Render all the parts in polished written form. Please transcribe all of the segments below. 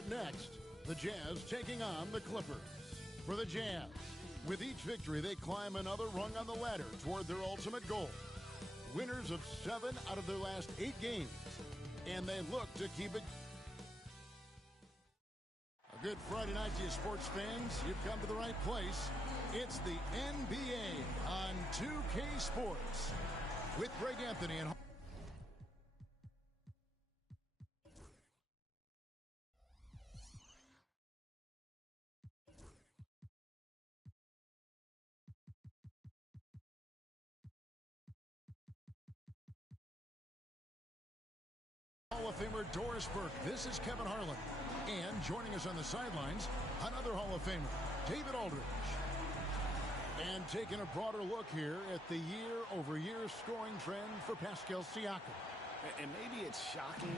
Up next, the Jazz taking on the Clippers. For the Jazz, with each victory, they climb another rung on the ladder toward their ultimate goal. Winners of 7 out of their last 8 games, and they look to keep it. A good Friday night to you, sports fans. You've come to the right place. It's the NBA on 2K Sports with Greg Anthony and Hall of Famer Doris Burke. This is Kevin Harlan. And joining us on the sidelines, another Hall of Famer, David Aldridge. And taking a broader look here at the year-over-year scoring trend for Pascal Siakam. And maybe it's shocking.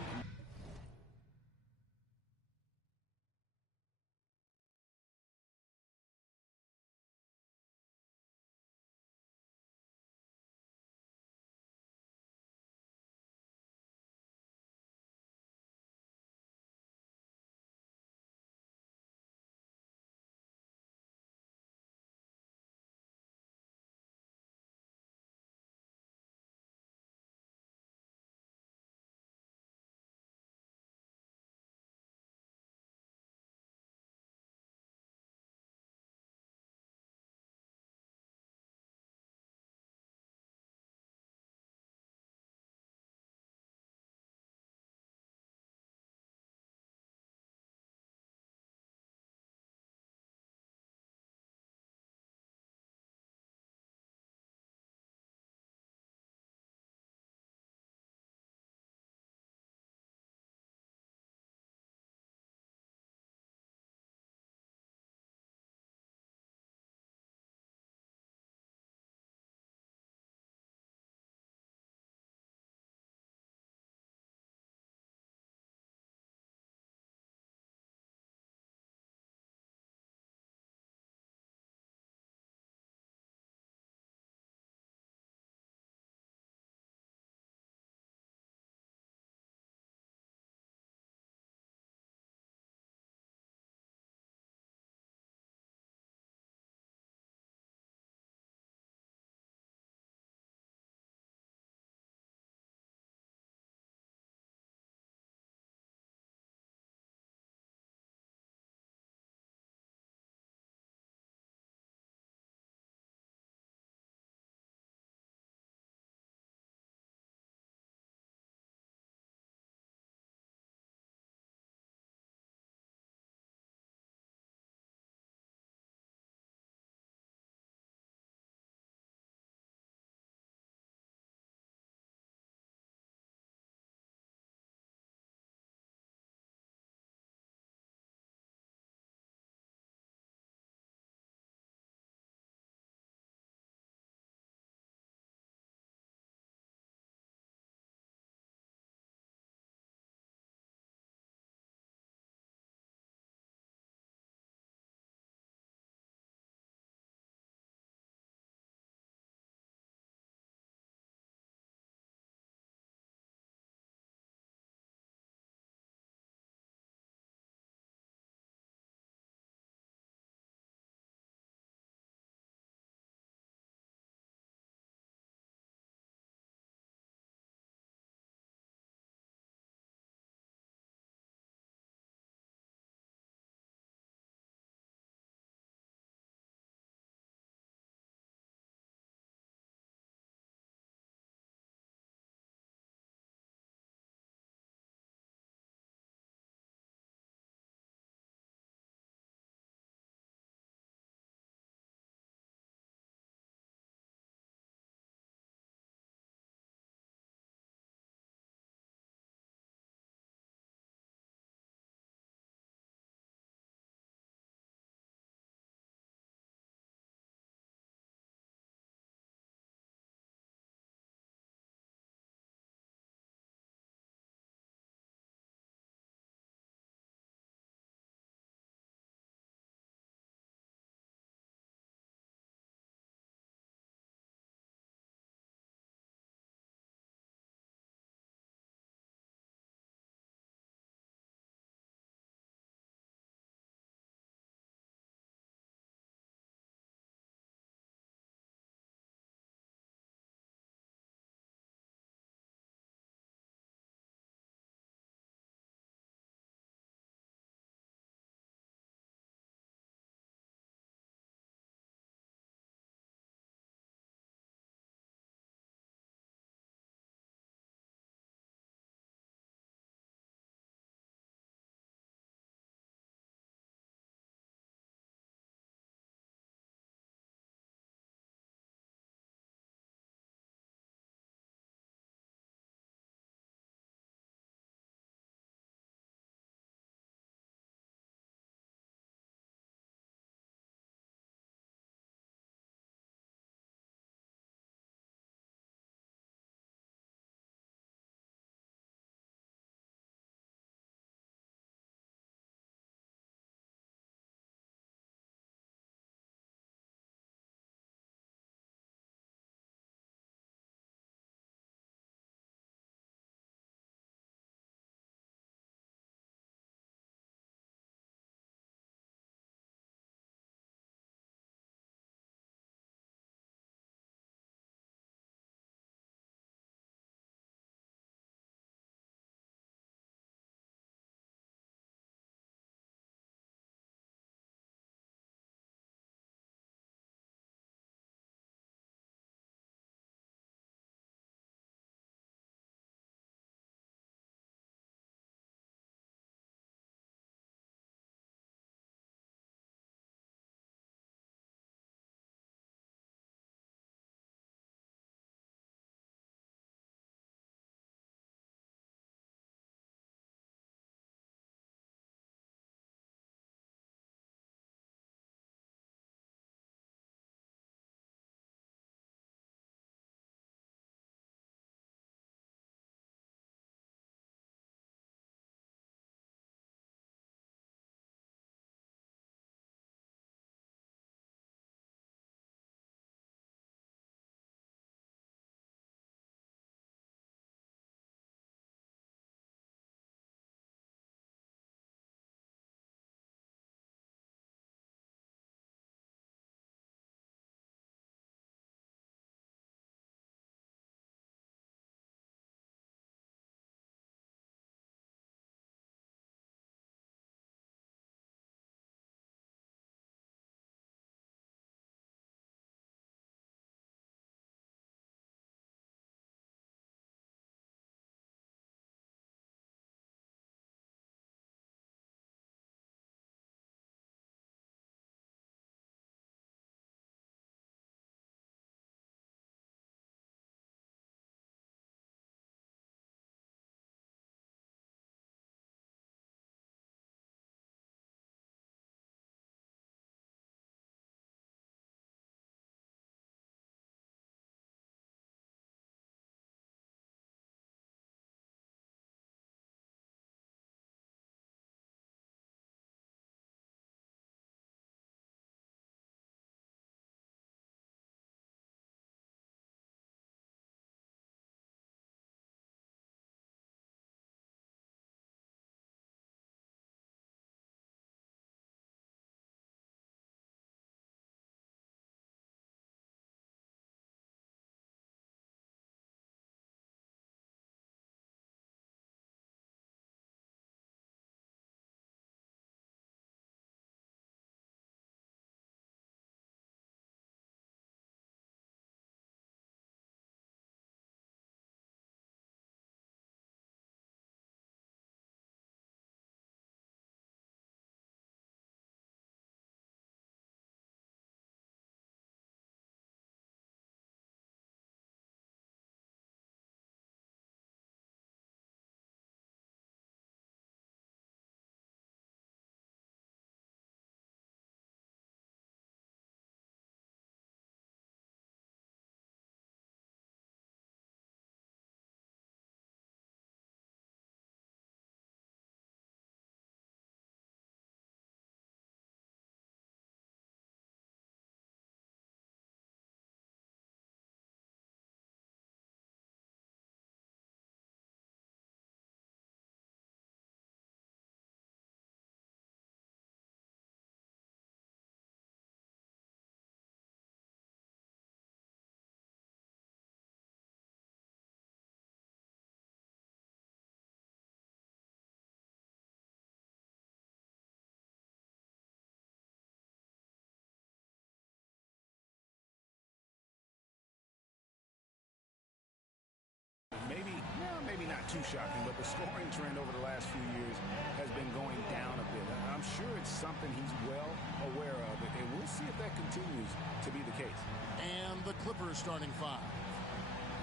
not too shocking, but the scoring trend over the last few years has been going down a bit. I'm sure it's something he's well aware of, and we'll see if that continues to be the case. And the Clippers starting five.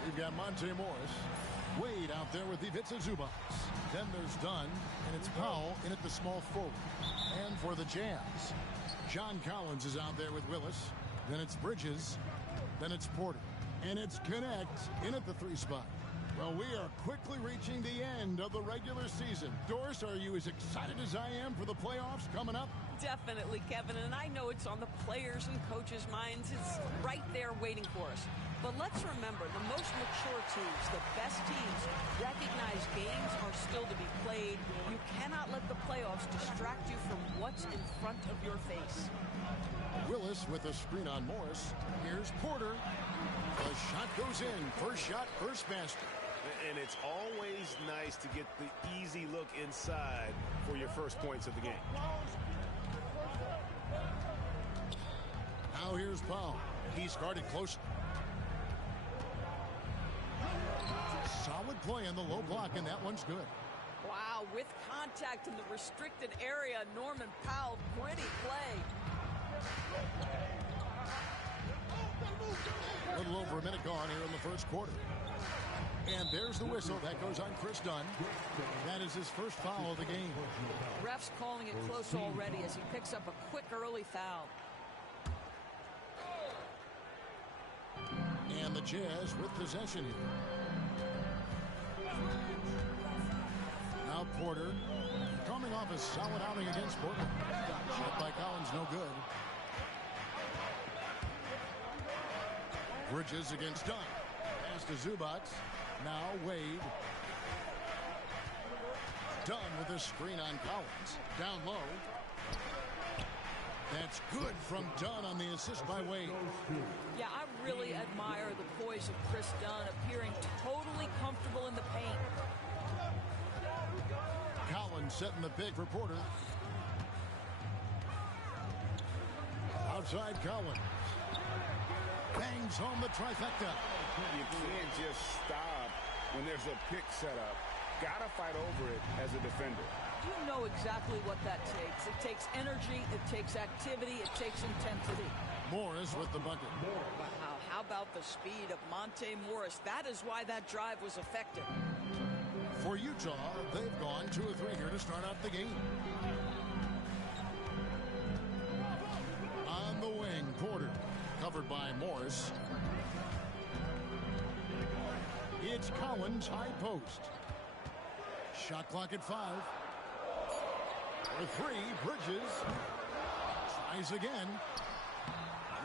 We've got Monte Morris. Wade out there with Ivica Zubac. Then there's Dunn, and it's Powell in at the small forward. And for the Jazz, John Collins is out there with Willis. Then it's Bridges. Then it's Porter. And it's Connect in at the 3 spot. Well, we are quickly reaching the end of the regular season. Doris, are you as excited as I am for the playoffs coming up? Definitely, Kevin, and I know it's on the players and coaches' minds. It's right there waiting for us. But let's remember, the most mature teams, the best teams, recognize games are still to be played. You cannot let the playoffs distract you from what's in front of your face. Willis with a screen on Morris. Here's Porter. The shot goes in. First shot, first basket. And it's always nice to get the easy look inside for your first points of the game. Now here's Powell. He's guarded closely. Solid play in the low block, and that one's good. Wow, with contact in the restricted area, Norman Powell, pretty play. A little over a minute gone here in the first quarter. And there's the whistle. That goes on Chris Dunn. That is his first foul of the game. Ref's calling it close already as he picks up a quick early foul. And the Jazz with possession here. Now Porter coming off a solid outing against Portland. Shot by Collins, no good. Bridges against Dunn. Pass to Zubac. Now Wade. Dunn with a screen on Collins. Down low. That's good from Dunn on the assist by Wade. Yeah, I really admire the poise of Chris Dunn, appearing totally comfortable in the paint. Collins setting the pick for Porter. Outside Collins. Bangs home the trifecta. You can't just stop when there's a pick set up. Gotta fight over it as a defender. You know exactly what that takes. It takes energy, it takes activity, it takes intensity. Morris with the bucket. Wow, how about the speed of Monte Morris? That is why that drive was effective. For Utah, they've gone 2 of 3 here to start out the game. On the wing, Porter. Covered by Morris. It's Collins, high post. Shot clock at 5. For 3, Bridges. Tries again.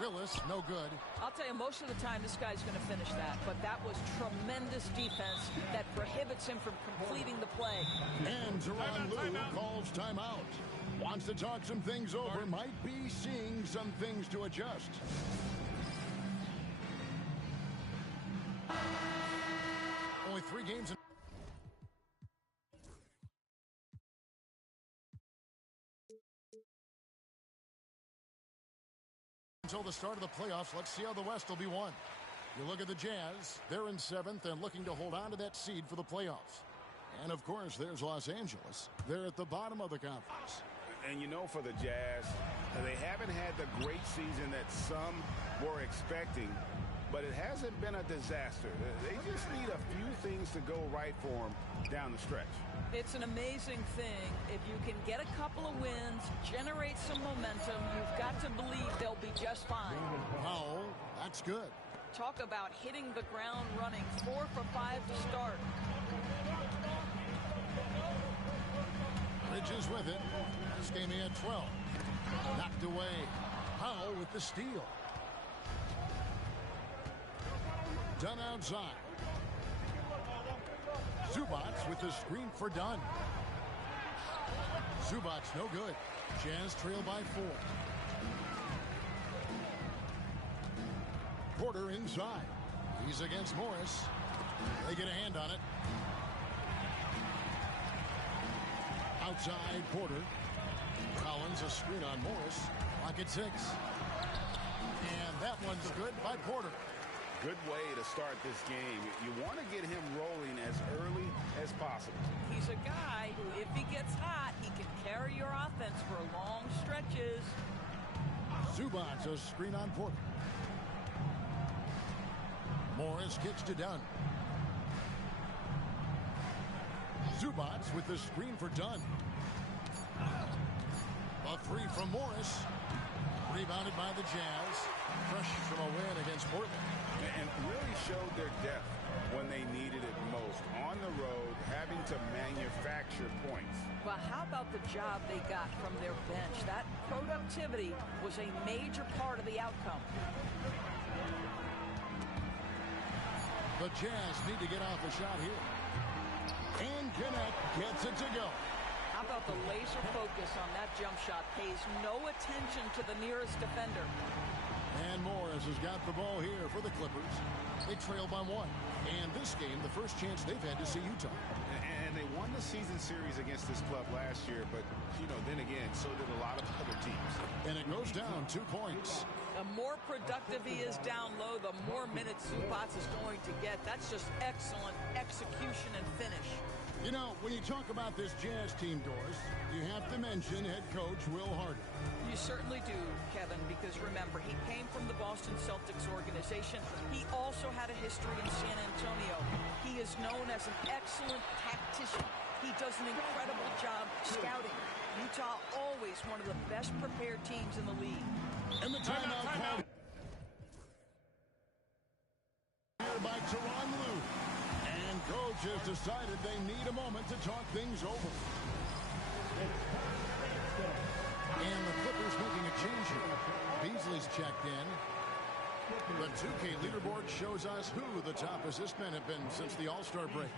Willis, no good. I'll tell you, most of the time this guy's going to finish that, but that was tremendous defense that prohibits him from completing the play. And Tyronn Lue calls timeout. Wants to talk some things over, might be seeing some things to adjust. Only 3 games in until the start of the playoffs. Let's see how the West will be won. You look at the Jazz, they're in 7th and looking to hold on to that seed for the playoffs. And of course, there's Los Angeles. They're at the bottom of the conference. And you know, for the Jazz, they haven't had the great season that some were expecting, but it hasn't been a disaster. They just need a few things to go right for them down the stretch. It's an amazing thing. If you can get a couple of wins, generate some momentum, you've got to believe they'll be just fine. Powell, that's good. Talk about hitting the ground running. 4 for 5 to start. Bridges with it. This game he had 12. Knocked away. Powell with the steal. Dunn outside. Zubac with the screen for Dunn. Zubac no good. Jazz trail by 4. Porter inside. He's against Morris. They get a hand on it. Outside Porter. Collins a screen on Morris. Clock at 6. And that one's good by Porter. Good way to start this game. You want to get him rolling as early as possible. He's a guy who, if he gets hot, he can carry your offense for long stretches. Zubats a screen on Porter. Morris kicks to Dunn. Zubats with the screen for Dunn. A three from Morris. Rebounded by the Jazz. Fresh from a win against Portland. And really showed their depth when they needed it most. On the road, having to manufacture points. But how about the job they got from their bench? That productivity was a major part of the outcome. The Jazz need to get off a shot here. And Kenneth gets it to go. How about the laser focus on that jump shot? Pays no attention to the nearest defender. And Morris has got the ball here for the Clippers. They trail by one. And this game, the first chance they've had to see Utah. And they won the season series against this club last year, but, you know, then again, so did a lot of other teams. And it goes down 2 points. The more productive he is down low, the more minutes Zubats is going to get. That's just excellent execution and finish. You know, when you talk about this Jazz team, Doris, you have to mention head coach Will Hardy. You certainly do, Kevin, because remember, he came from the Boston Celtics organization. He also had a history in San Antonio. He is known as an excellent tactician. He does an incredible job scouting. Utah always one of the best prepared teams in the league. And the timeout called here by Tyronn Lue. And coach has decided they need a moment to talk things over. And the Clippers making a change here. Beasley's checked in. The 2K leaderboard shows us who the top assist men have been since the All-Star break.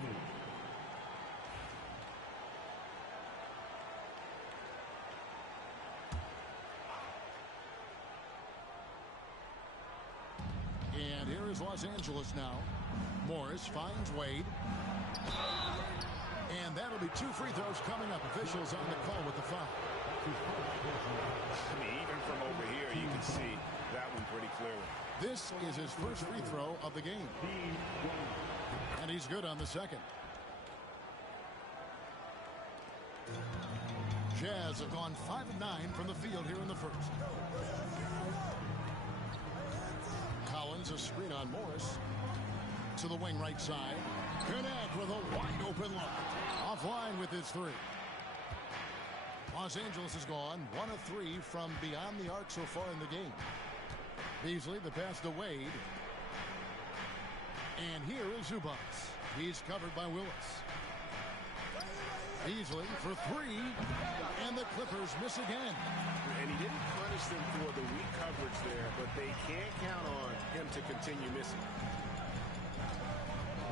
And here is Los Angeles now. Morris finds Wade. And that'll be 2 free throws coming up. Officials on the call with the foul. I mean, even from over here, you can see that one pretty clearly. This is his first free throw of the game. And he's good on the second. Jazz have gone 5 of 9 from the field here in the first. Collins a screen on Morris. To the wing right side. Connect with a wide open look. Offline with his 3. Los Angeles has gone 1 of 3 from beyond the arc so far in the game. Beasley the pass to Wade. And here is Zubats. He's covered by Willis. Beasley for 3. And the Clippers miss again. And he didn't punish them for the weak coverage there, but they can't count on him to continue missing.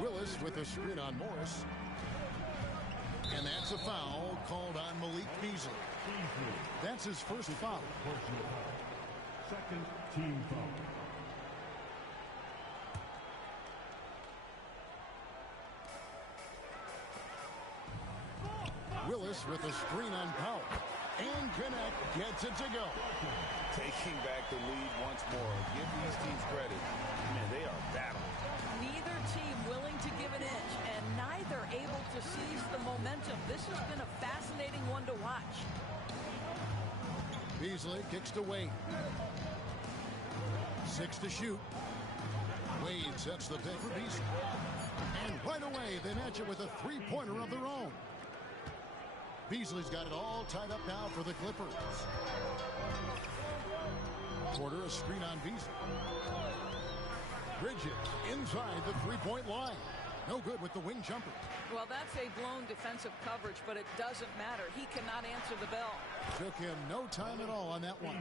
Willis with a screen on Morris. And that's a foul called on Malik Beasley. That's his first foul. Second team foul. Willis with a screen on Powell. And Connect gets it to go. Taking back the lead once more. Give these teams credit. Man, they are battling. Neither team willing to give an inch, and neither able to seize the momentum. This has been a fascinating one to watch. Beasley kicks to Wade. 6 to shoot. Wade sets the pick for Beasley. And right away, they match it with a 3-pointer of their own. Beasley's got it all tied up now for the Clippers. Porter a screen on Beasley. Bridges inside the 3-point line. No good with the wing jumper. Well, that's a blown defensive coverage, but it doesn't matter. He cannot answer the bell. Took him no time at all on that one.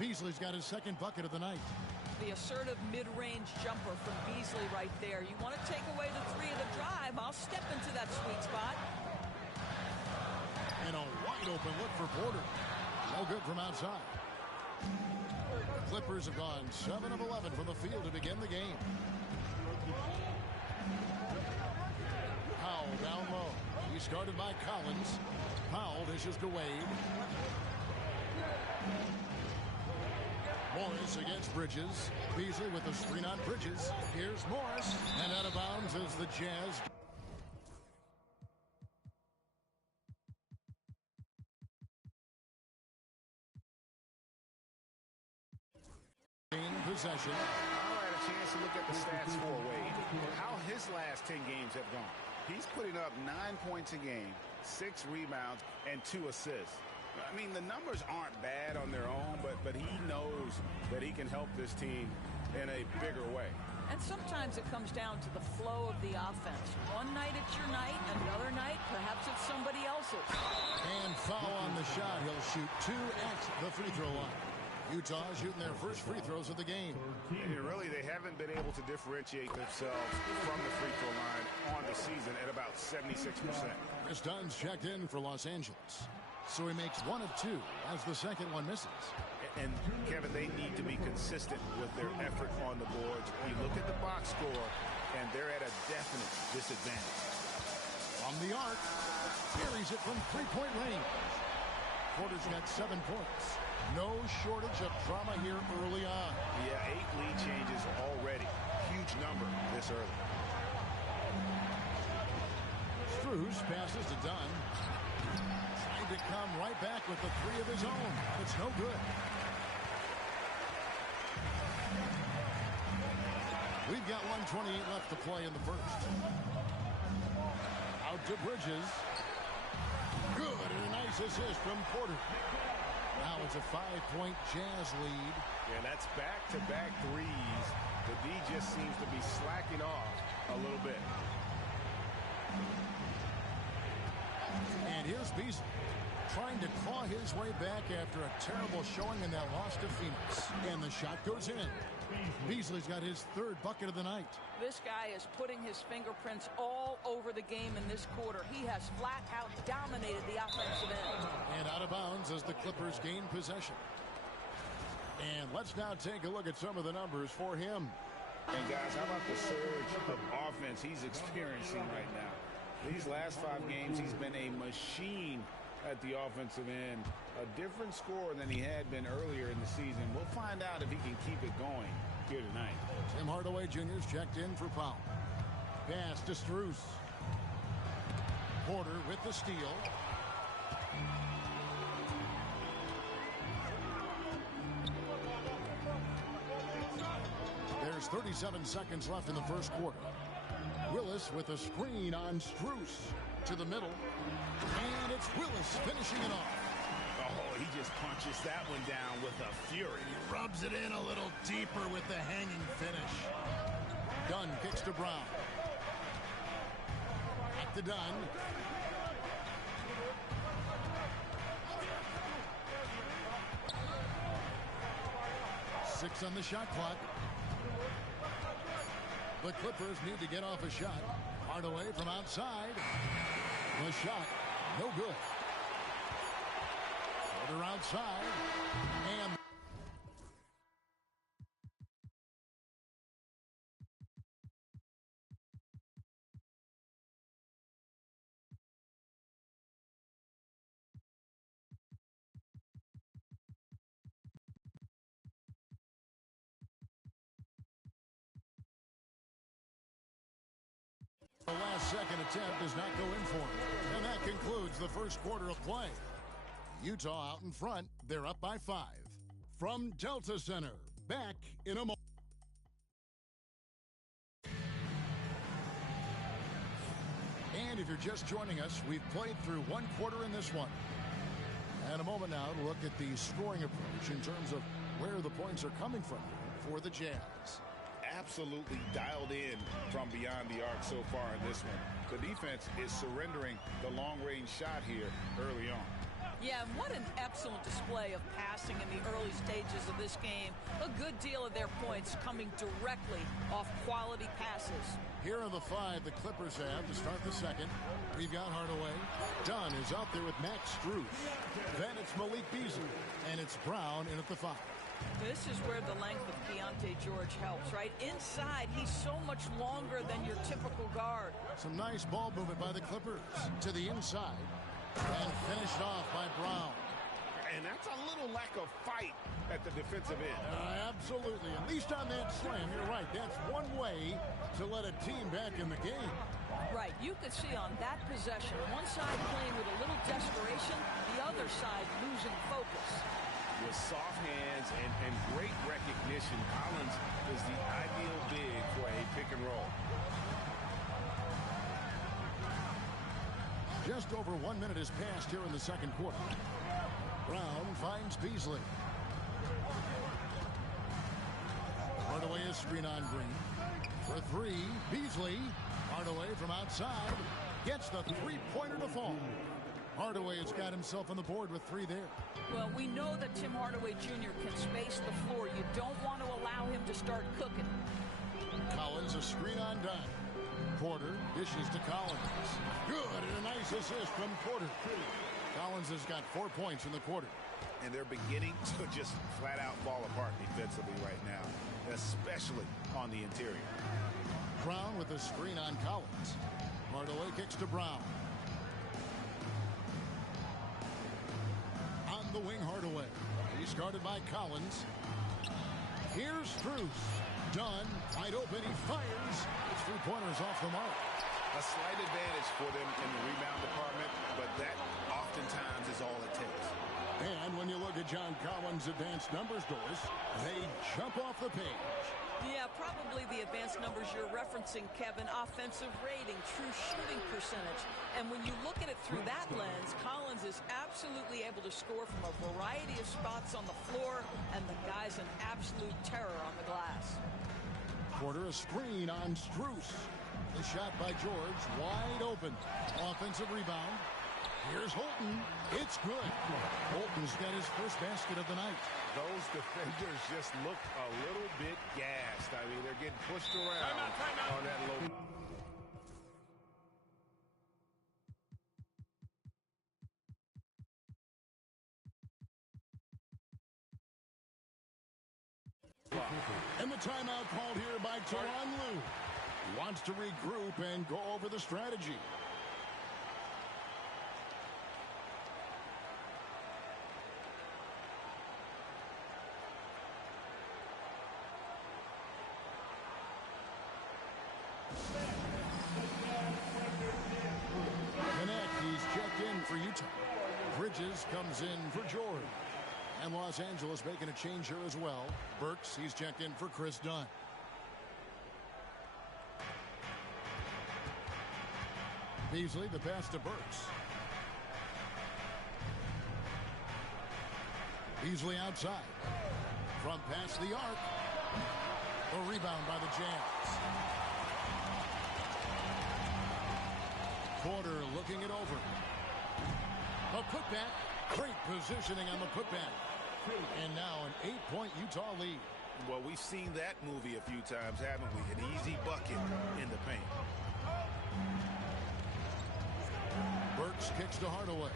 Beasley's got his second bucket of the night. The assertive mid-range jumper from Beasley right there. You want to take away the 3 of the drive, I'll step into that sweet spot. And a wide open look for Porter. No good from outside. Clippers have gone 7 of 11 from the field to begin the game. Powell down low. He's guarded by Collins. Powell dishes to Wade. Morris against Bridges. Beasley with the screen on Bridges. Here's Morris. And out of bounds as the Jazz. In possession. All right, a chance to look at the stats for Wade. How his last 10 games have gone. He's putting up 9 points a game, 6 rebounds, and 2 assists. I mean, the numbers aren't bad on their own, but he knows that he can help this team in a bigger way. And sometimes it comes down to the flow of the offense. One night it's your night, another night perhaps it's somebody else's. And foul on the shot. He'll shoot 2 at the free throw line. Utah shooting their first free throws of the game. And really, they haven't been able to differentiate themselves from the free throw line on the season at about 76%. Chris Dunn's checked in for Los Angeles. So he makes 1 of 2 as the second one misses. And, Kevin, they need to be consistent with their effort on the boards. You look at the box score, and they're at a definite disadvantage. On the arc, carries it from three-point range. Porter's got 7 points. No shortage of drama here early on. Yeah, 8 lead changes already. Huge number this early. Strus passes to Dunn. Trying to come right back with the 3 of his own. It's no good. We've got 1:28 left to play in the first. Out to Bridges. Good, and a nice assist from Porter. Now it's a 5-point Jazz lead. Yeah, that's back-to-back threes. The D just seems to be slacking off a little bit. And here's Beasley trying to claw his way back after a terrible showing in that loss to Phoenix. And the shot goes in. Beasley's got his 3rd bucket of the night. This guy is putting his fingerprints all over the game in this quarter. He has flat out dominated the offensive end. And out of bounds as the Clippers gain possession. And let's now take a look at some of the numbers for him. And guys, how about the surge of offense he's experiencing right now? These last 5 games, he's been a machine at the offensive end. A different score than he had been earlier in the season. We'll find out if he can keep it going here tonight. Tim Hardaway Jr.'s checked in for Powell. Pass to Strus. Porter with the steal. There's 37 seconds left in the first quarter. Willis with a screen on Strus to the middle. And it's Willis finishing it off. Oh, he just punches that one down with a fury. He rubs it in a little deeper with the hanging finish. Dunn kicks to Brown. Back to Dunn. Six on the shot clock. The Clippers need to get off a shot. Hardaway from outside. The shot, no good. Porter outside. And the last second attempt does not go in for him. And that concludes the first quarter of play. Utah out in front. They're up by 5. From Delta Center, back in a moment. And if you're just joining us, we've played through 1 quarter in this one. And a moment now to look at the scoring approach in terms of where the points are coming from for the Jazz. Absolutely dialed in from beyond the arc so far in this one. The defense is surrendering the long-range shot here early on. Yeah, and what an excellent display of passing in the early stages of this game. A good deal of their points coming directly off quality passes. Here are the 5 the Clippers have to start the second. We've got Hardaway. Dunn is out there with Max Strus. Then it's Malik Beasley. And it's Brown in at the 5. This is where the length of Keontae George helps, right? Inside, he's so much longer than your typical guard. Some nice ball movement by the Clippers to the inside. And finished off by Brown. And that's a little lack of fight at the defensive end. Absolutely. At least on that slam, you're right. That's one way to let a team back in the game. Right. You could see on that possession, one side playing with a little desperation, the other side losing focus. With soft hands and great recognition, Collins is the ideal big for a pick and roll. Just over 1 minute has passed here in the second quarter. Brown finds Beasley. Hardaway is screen on Green. For three, Beasley. Hardaway from outside gets the three-pointer to fall. Hardaway has got himself on the board with three there. Well, we know that Tim Hardaway Jr. can space the floor. You don't want to allow him to start cooking. Collins a screen on dime. Porter dishes to Collins. Good, and a nice assist from Porter. Collins has got 4 points in the quarter. And they're beginning to just flat out fall apart defensively right now, especially on the interior. Brown with a screen on Collins. Hardaway kicks to Brown. On the wing, Hardaway. He's guarded by Collins. Here's Strus. Dunn, wide open, he fires. It's three-pointers off the mark. A slight advantage for them in the rebound department, but that oftentimes is all it takes. And when you look at John Collins' advanced numbers, Doris, they jump off the page. Yeah, probably the advanced numbers you're referencing, Kevin. Offensive rating, true shooting percentage. And when you look at it through that lens, Collins is absolutely able to score from a variety of spots on the floor, and the guy's an absolute terror on the glass. Porter a screen on Strus. The shot by George, wide open. Offensive rebound. Here's Holton. It's good. Holton's got his first basket of the night. Those defenders just look a little bit gassed. I mean, they're getting pushed around on that low. And the timeout called here by Tyronn Lue. He wants to regroup and go over the strategy. He's checked in for Utah. Bridges comes in for George. And Los Angeles making a change here as well. Burks, he's checked in for Chris Dunn. Beasley, the pass to Burks. Beasley outside. From past the arc. A rebound by the Jazz. Porter looking it over. A putback. Great positioning on the putback. And now an 8-point Utah lead. Well, we've seen that movie a few times, haven't we? An easy bucket in the paint. Burks kicks to Hardaway.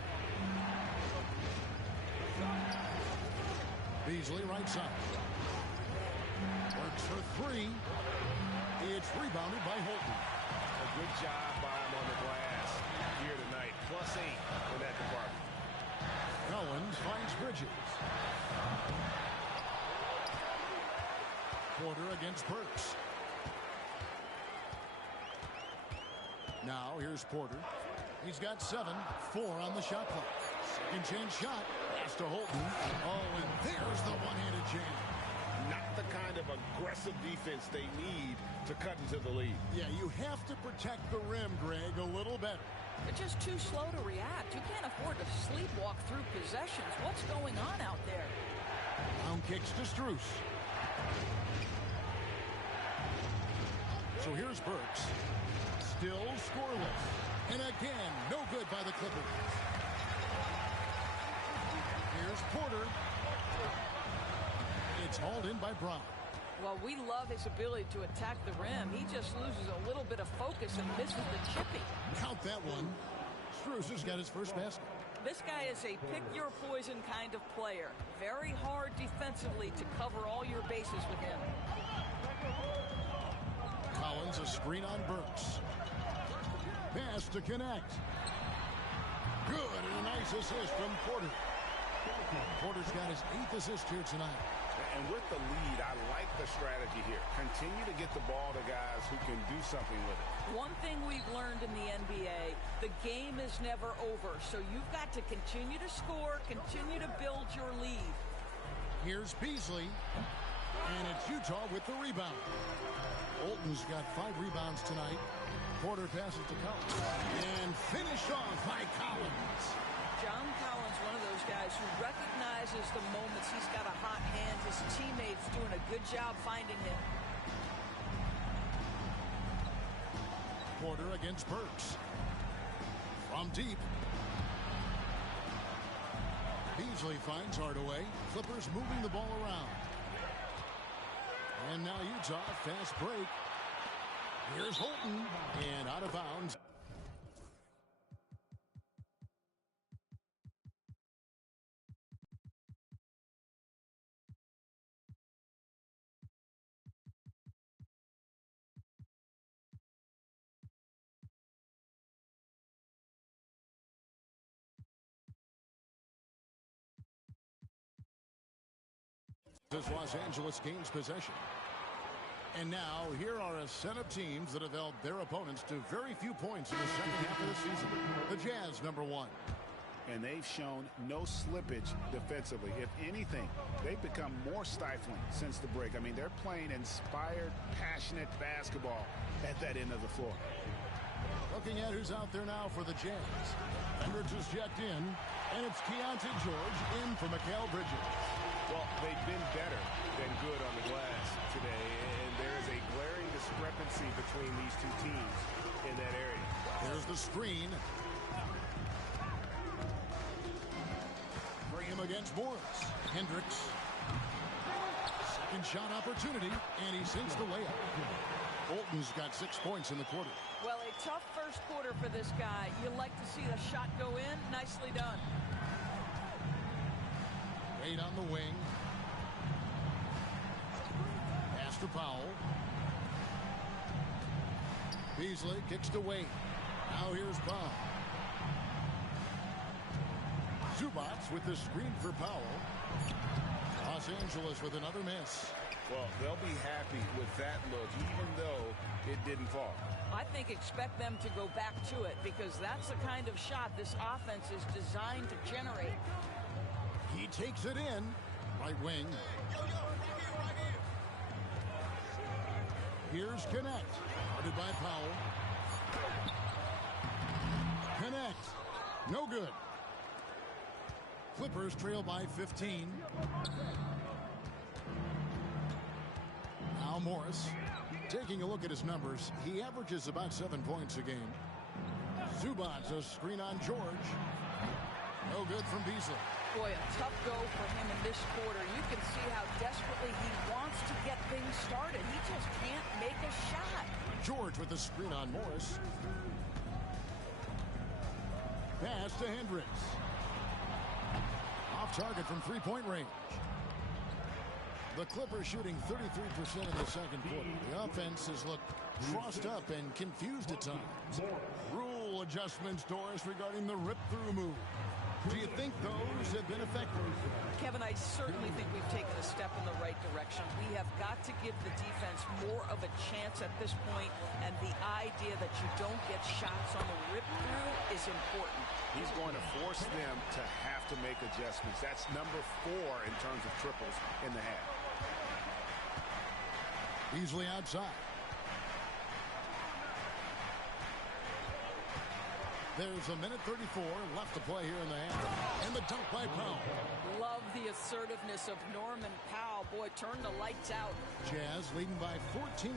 Beasley right side. Burks for three. It's rebounded by Holton. A good job by him on the glass here tonight. +8 in that department. Collins finds Bridges. Porter against Burks. Now here's Porter. He's got 7, 4 on the shot clock. Second chance shot. Pass to Holton. Oh, and there's the one-handed jam. Not the kind of aggressive defense they need to cut into the lead. Yeah, you have to protect the rim, Greg, a little better. They're just too slow to react. You can't afford to sleepwalk through possessions. What's going on out there? Brown kicks to Strus. So here's Burks. Still scoreless. And again, no good by the Clippers. Here's Porter. It's hauled in by Brown. Well, we love his ability to attack the rim. He just loses a little bit of focus and misses the chippy. Count that one. Strus has got his first basket. This guy is a pick-your-poison kind of player. Very hard defensively to cover all your bases with him. Collins a screen on Burks. Pass to connect. Good, and a nice assist from Porter. Porter's got his 8th assist here tonight. And with the lead, I like the strategy here. Continue to get the ball to guys who can do something with it. One thing we've learned in the NBA, the game is never over. So you've got to continue to score, continue to build your lead. Here's Beasley. And it's Utah with the rebound. Olton's got 5 rebounds tonight. Porter passes to Collins. And finished off by Collins. John Collins, one of those guys who recognizes the moments he's got a hot hand. His teammates doing a good job finding him. Porter against Burks. From deep. Beasley finds Hardaway. Clippers moving the ball around. And now Utah, fast break. Here's Holton. And out of bounds. As Los Angeles gains possession. And now here are a set of teams that have held their opponents to very few points in the second half of the season. The Jazz, #1. And they've shown no slippage defensively. If anything, they've become more stifling since the break. I mean, they're playing inspired, passionate basketball at that end of the floor. Looking at who's out there now for the Jazz. Hendricks is checked in, and it's Keontae George in for Mikal Bridges. Well, they've been better than good on the glass today, and there is a glaring discrepancy between these two teams in that area. There's the screen. Graham against Morris. Hendricks. Second shot opportunity, and he sinks the layup. Bolton's got 6 points in the quarter. Well, a tough first quarter for this guy. You like to see the shot go in. Nicely done. Wade on the wing. Pass to Powell. Beasley kicks to Wade. Now here's Powell. Zubats with the screen for Powell. Los Angeles with another miss. Well, they'll be happy with that look, even though it didn't fall. I think expect them to go back to it because that's the kind of shot this offense is designed to generate. He takes it in. Right wing. Here's Connect. Guarded by Powell. Connect. No good. Clippers trail by 15. Now Morris. Taking a look at his numbers, he averages about 7 points a game. Zubats a screen on George. No good from Beasley. Boy, a tough go for him in this quarter. You can see how desperately he wants to get things started. He just can't make a shot. George with the screen on Morris. Pass to Hendricks. Off target from three-point range. The Clippers shooting 33% in the second quarter. The offense has looked crossed up and confused at times. Rule adjustments, Doris, regarding the rip-through move. Do you think those have been effective? Kevin, I certainly think we've taken a step in the right direction. We have got to give the defense more of a chance at this point, and the idea that you don't get shots on the rip-through is important. He's going to force them to have to make adjustments. That's number 4 in terms of triples in the half. Beasley outside. There's a minute 34 left to play here in the half. And the dunk by Powell. Love the assertiveness of Norman Powell. Boy, turn the lights out. Jazz leading by 14.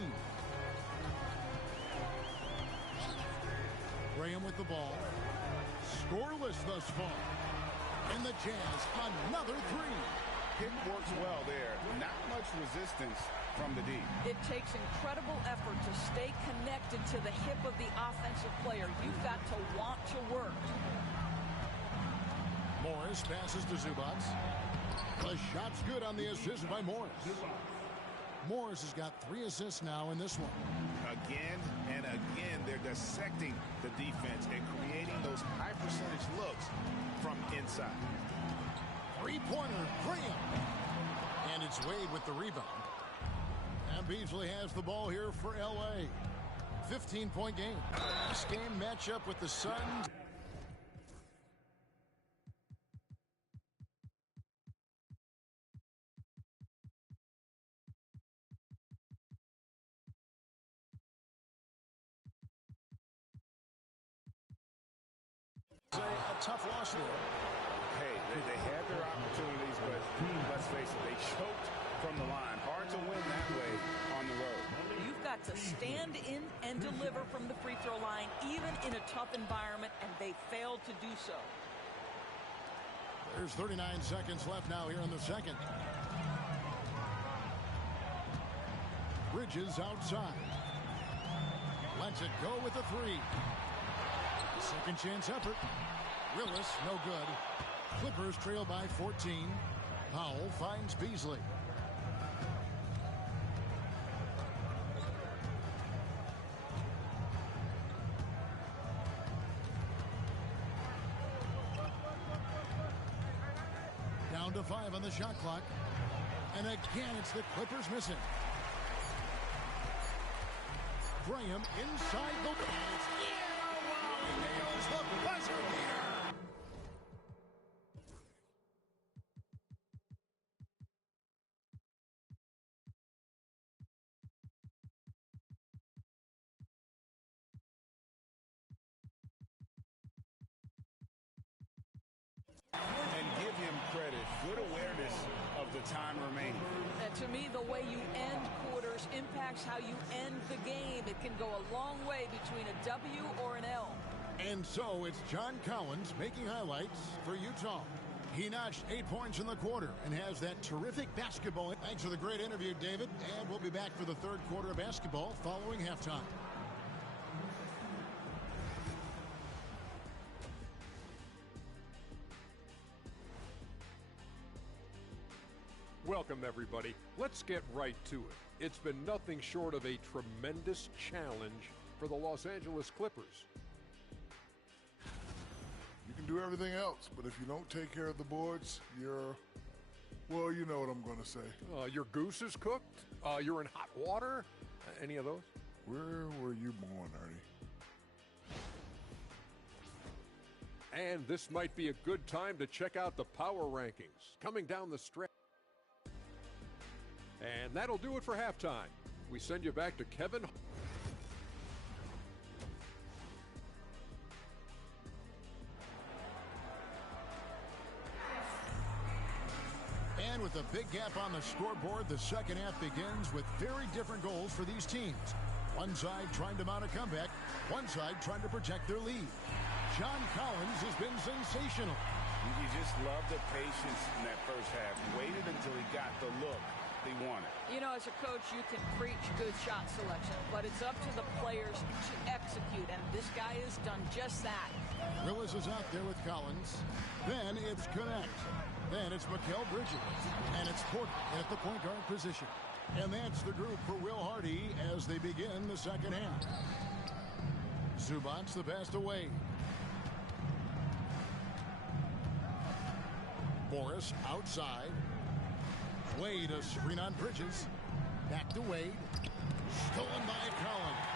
Graham with the ball. Scoreless thus far. And the Jazz another three. Pick works well there. Not much resistance from the D. It takes incredible effort to stay connected to the hip of the offensive player. You've got to want to work. Morris passes to Zubats. The shot's good on the assist by Morris. Morris has got 3 assists now in this one. Again and again, they're dissecting the defense and creating those high percentage looks from inside. Three-pointer, Graham. And it's Wade with the rebound. And Beasley has the ball here for L.A. 15-point game. This game matchup with the Suns. A tough loss there. Hey, they had their opportunities, but let's face it, they choked from the line. Hard to win that way on the road. You've got to stand in and deliver from the free throw line, even in a tough environment, and they failed to do so. There's 39 seconds left now here in the second. Bridges outside. Lets it go with a three. Second chance effort. Willis, no good. Clippers trail by 14. Powell finds Beasley. Down to 5 on the shot clock. And again, it's the Clippers missing. Graham inside the... He nails the buzzer here. And give him credit. Good awareness of the time remaining. And to me, the way you end quarters impacts how you end the game. It can go a long way between a W or an L. And so it's John Collins making highlights for Utah. He notched 8 points in the quarter and has that terrific basketball. Thanks for the great interview, David. And we'll be back for the third quarter of basketball following halftime. Welcome, everybody. Let's get right to it. It's been nothing short of a tremendous challenge for the Los Angeles Clippers. You can do everything else, but if you don't take care of the boards, well, you know what I'm going to say. Your goose is cooked? You're in hot water? Any of those? Where were you born, Ernie? And this might be a good time to check out the power rankings coming down the stretch. And that'll do it for halftime. We send you back to Kevin. And with a big gap on the scoreboard, the second half begins with very different goals for these teams. One side trying to mount a comeback, one side trying to protect their lead. John Collins has been sensational. You just love the patience in that first half. Waited until he got the look he wanted. You know, as a coach, you can preach good shot selection, but it's up to the players to execute, and this guy has done just that. Willis is out there with Collins. Then it's Connect. Then it's Mikal Bridges. And it's Porter at the point guard position. And that's the group for Will Hardy as they begin the second half. Zubac's the pass away. Morris outside. Wade a screen on Bridges. Back to Wade. Stolen by Collins.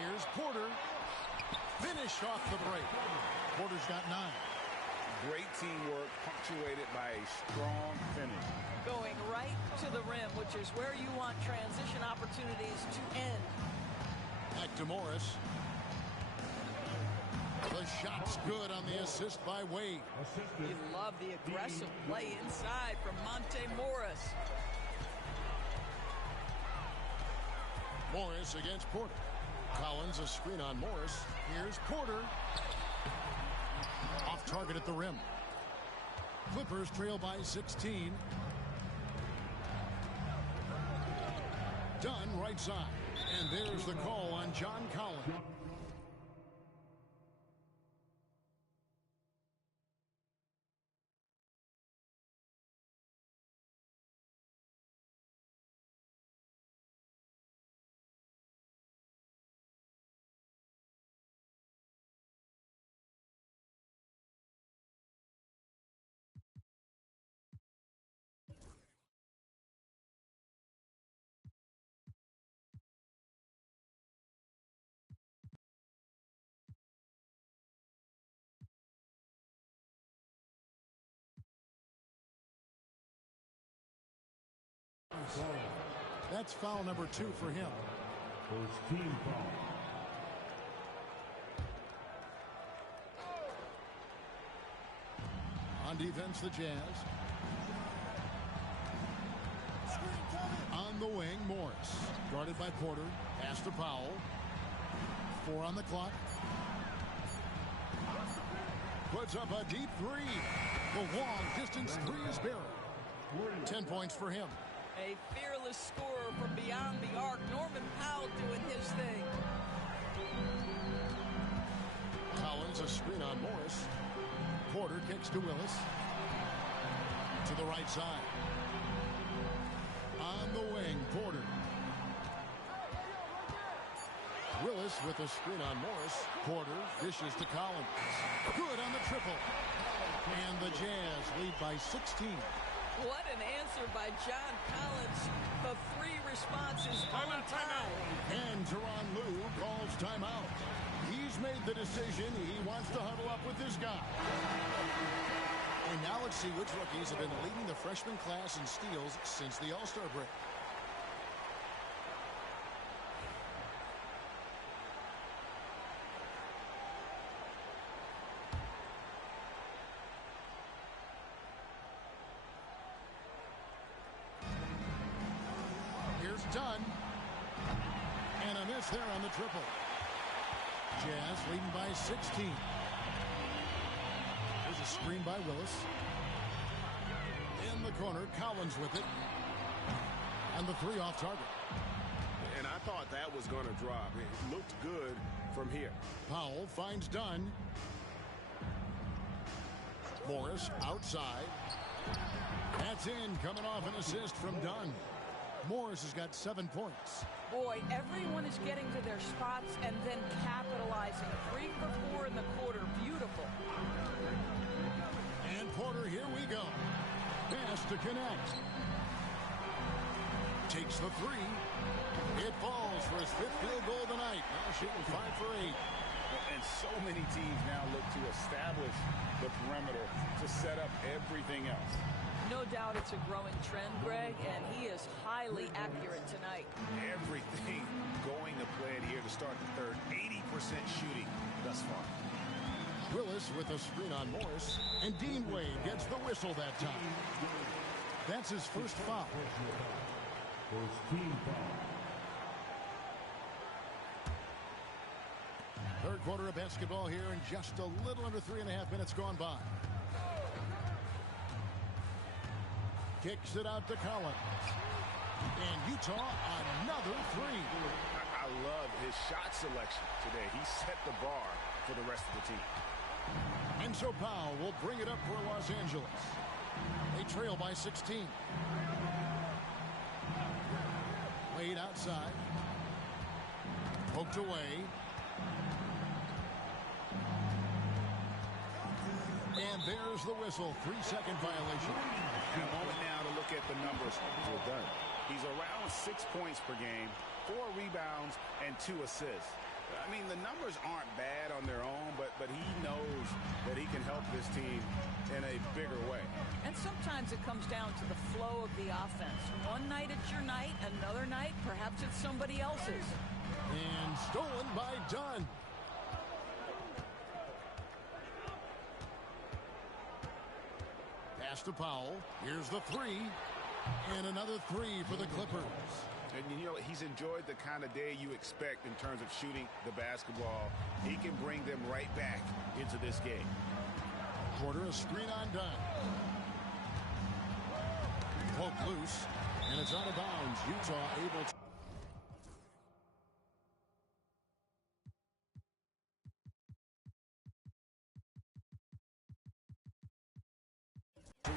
Here's Porter. Finish off the break. Porter's got 9. Great teamwork punctuated by a strong finish. Going right to the rim, which is where you want transition opportunities to end. Back to Morris. The shot's good on the assist by Wade. You love the aggressive play inside from Monte Morris. Morris against Porter. Collins a screen on Morris. Here's Porter. Off target at the rim. Clippers trail by 16. Dunn right side. And there's the call on John Collins. That's foul number 2 for him. First team foul. On defense, the Jazz. On the wing, Morris. Guarded by Porter. Pass to Powell. 4 on the clock. Puts up a deep 3. The long distance 3 is buried. 10 points for him. A fearless scorer from beyond the arc. Norman Powell doing his thing. Collins, a screen on Morris. Porter kicks to Willis. To the right side. On the wing, Porter. Willis with a screen on Morris. Porter dishes to Collins. Good on the triple. And the Jazz lead by 16. What an answer by John Collins. The 3 responses on time. And Tyronn Lue calls timeout. He's made the decision. He wants to huddle up with this guy. And now let's see which rookies have been leading the freshman class in steals since the All-Star break. Here's Dunn. And a miss there on the triple. Jazz leading by 16. There's a screen by Willis. In the corner, Collins with it. And the 3 off target. And I thought that was going to drop. It looked good from here. Powell finds Dunn. Morris outside. That's in, coming off an assist from Dunn. Morris has got 7 points. Boy, everyone is getting to their spots and then capitalizing. 3 for 4 in the quarter. Beautiful. And Porter, here we go. Pass to connect. Takes the 3. It falls for his 5th field goal tonight. Now shooting 5 for 8. And so many teams now look to establish the perimeter to set up everything else. No doubt it's a growing trend, Greg, and he is highly accurate tonight. Everything going to plan here to start the third. 80% shooting thus far. Willis with a screen on Morris, and Dean Wade gets the whistle that time. That's his first foul. First team foul. Third quarter of basketball here, and just a little under 3.5 minutes gone by. Kicks it out to Collins. And Utah, another 3. I love his shot selection today. He set the bar for the rest of the team. And so Powell will bring it up for Los Angeles. They trail by 16. Wade outside. Poked away. And there's the whistle. 3-second violation. And a moment now to look at the numbers for Dunn. He's around 6 points per game, 4 rebounds, and 2 assists. I mean, the numbers aren't bad on their own, but he knows that he can help this team in a bigger way. And sometimes it comes down to the flow of the offense. One night it's your night, another night perhaps it's somebody else's. And stolen by Dunn. Pass to Powell. Here's the 3. And another 3 for the Clippers. And you know, he's enjoyed the kind of day you expect in terms of shooting the basketball. He can bring them right back into this game. Porter, a screen on Dunn. Poke loose, and it's out of bounds. Utah able to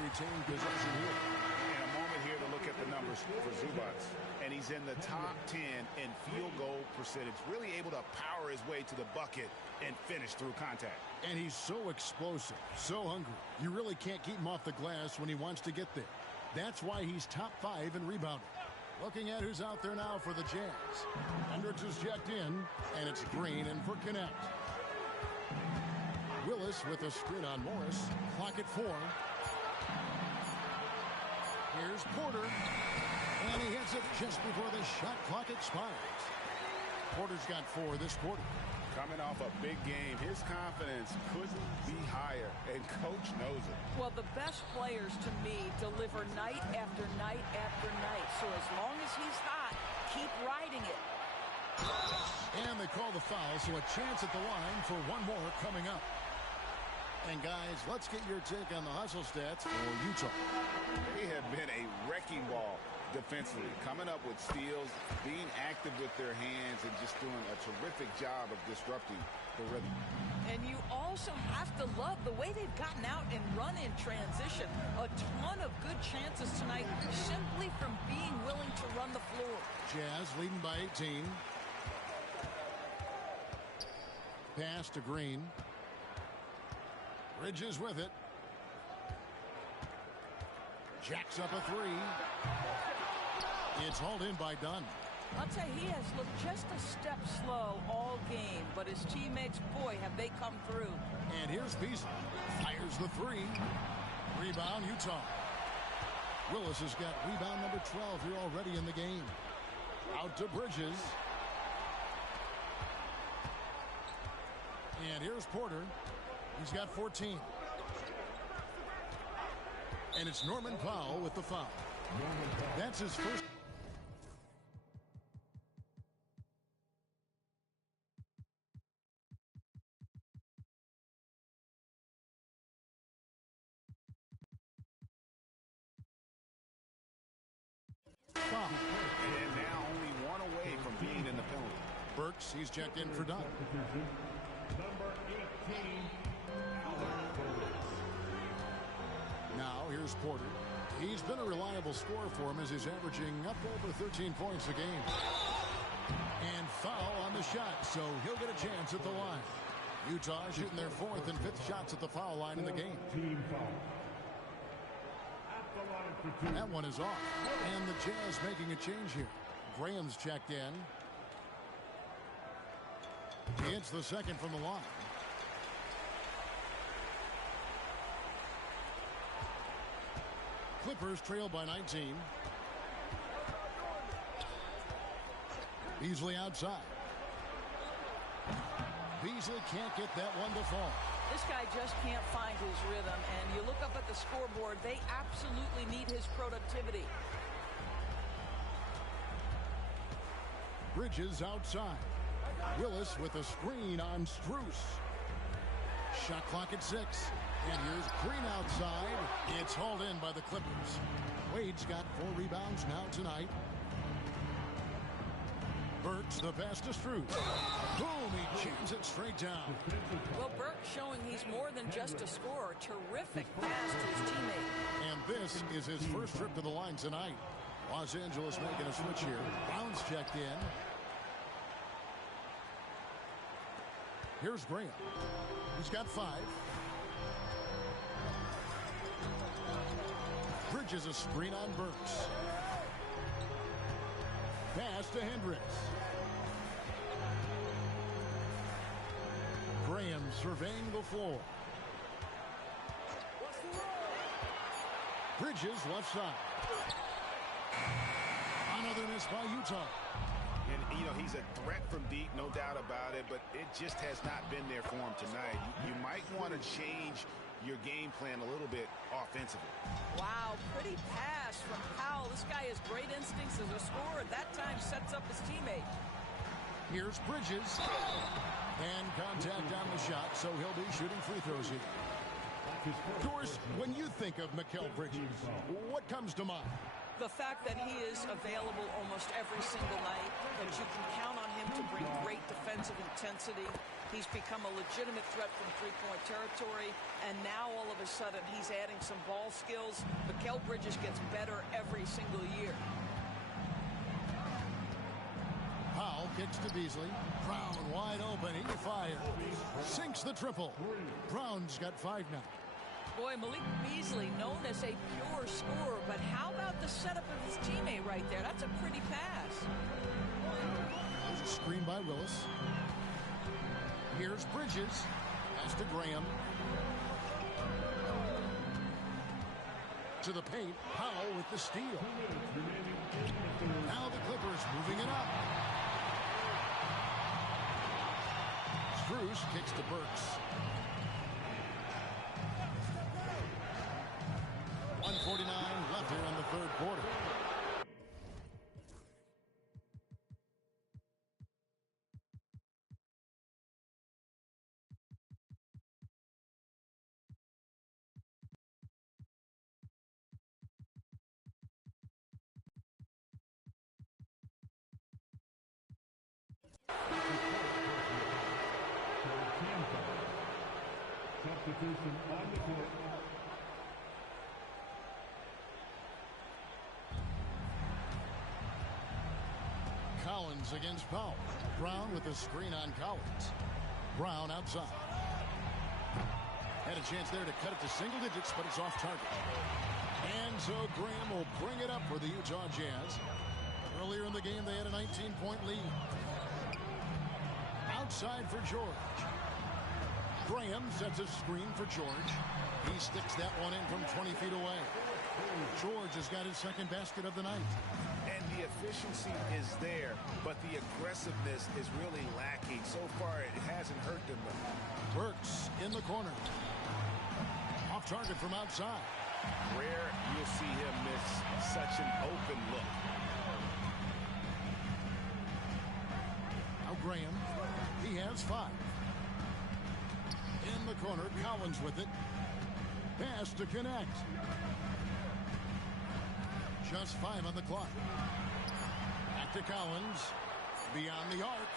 retain possession here. In a moment here to look at the numbers for Zubac. And he's in the top 10 in field goal percentage. Really able to power his way to the bucket and finish through contact. And he's so explosive, so hungry. You really can't keep him off the glass when he wants to get there. That's why he's top 5 in rebounding. Looking at who's out there now for the Jazz. Hendricks is checked in, and it's Green in for connect. Willis with a screen on Morris. Clock at 4. Here's Porter. And he hits it just before the shot clock expires. Porter's got 4 this quarter. Coming off a big game, his confidence couldn't be higher, and Coach knows it. Well, the best players, to me, deliver night after night after night. So as long as he's hot, keep riding it. And they call the foul, so a chance at the line for one more coming up. And guys, let's get your take on the hustle stats for Utah. They have been a wrecking ball defensively, coming up with steals, being active with their hands, and just doing a terrific job of disrupting the rhythm. And you also have to love the way they've gotten out and run in transition. A ton of good chances tonight simply from being willing to run the floor. Jazz leading by 18. Pass to Green. Bridges with it. Jacks up a 3. It's hauled in by Dunn. I'll tell you, he has looked just a step slow all game, but his teammates, boy, have they come through. And here's Beasley. Fires the 3. Rebound, Utah. Willis has got rebound number 12 here already in the game. Out to Bridges. And here's Porter. He's got 14. And it's Norman Powell with the foul. That's his first. Foul. And now only one away from being in the penalty. Burks, he's checked in for Dunn. Number 18, Now here's Porter. He's been a reliable scorer for him as he's averaging up over 13 points a game. And foul on the shot, so he'll get a chance at the line. Utah shooting their 4th and 5th shots at the foul line in the game. team foul. At the line for 2. That one is off. And the Jazz making a change here. Graham's checked in. He hits the second from the line. Clippers trail by 19. Beasley outside. Beasley can't get that one to fall. This guy just can't find his rhythm, and you look up at the scoreboard, they absolutely need his productivity. Bridges outside. Willis with a screen on Strus. Shot clock at 6. And here's Green outside. It's hauled in by the Clippers. Wade's got 4 rebounds now tonight. Burks the pass to Strus. Boom, he jams it straight down. Well, Burke showing he's more than just a scorer. Terrific pass to his teammate. And this is his first trip to the line tonight. Los Angeles making a switch here. Brown's checked in. Here's Graham. He's got 5. Bridges a screen on Burks. Pass to Hendricks. Graham surveying the floor. Bridges left side. Another miss by Utah. And, you know, he's a threat from deep, no doubt about it, but it just has not been there for him tonight. You might want to change your game plan a little bit offensively. Wow, pretty pass from Powell. This guy has great instincts as a scorer. That time sets up his teammate. Here's Bridges. And contact on the shot, so he'll be shooting free throws here. Doris, when you think of Mikal Bridges, what comes to mind? The fact that he is available almost every single night, that you can count on him to bring great defensive intensity. He's become a legitimate threat from three-point territory, and now all of a sudden he's adding some ball skills. Mikal Bridges gets better every single year. Powell kicks to Beasley. Brown wide open. He fires. Sinks the triple. Brown's got 5 now. Boy, Malik Beasley, known as a pure scorer, but how about the setup of his teammate right there? That's a pretty pass. There's a screen by Willis. Here's Bridges. Pass to Graham. to the paint. Powell with the steal. Now the Clippers moving it up. Strus kicks to Burks. 1:49 left here in the third quarter. Substitution on the court. Collins against Powell. Brown with a screen on Collins. Brown outside. Had a chance there to cut it to single digits, but it's off target. And so Graham will bring it up for the Utah Jazz. Earlier in the game, they had a 19-point lead. Outside for George. Graham sets a screen for George. He sticks that one in from 20 feet away. George has got his second basket of the night. And the efficiency is there, but the aggressiveness is really lacking. So far, it hasn't hurt them. Burks in the corner. Off target from outside. Rare you'll see him miss such an open look. Now Graham, he has 5. In the corner, Collins with it. Pass to connect. Just 5 on the clock. Back to Collins. Beyond the arc.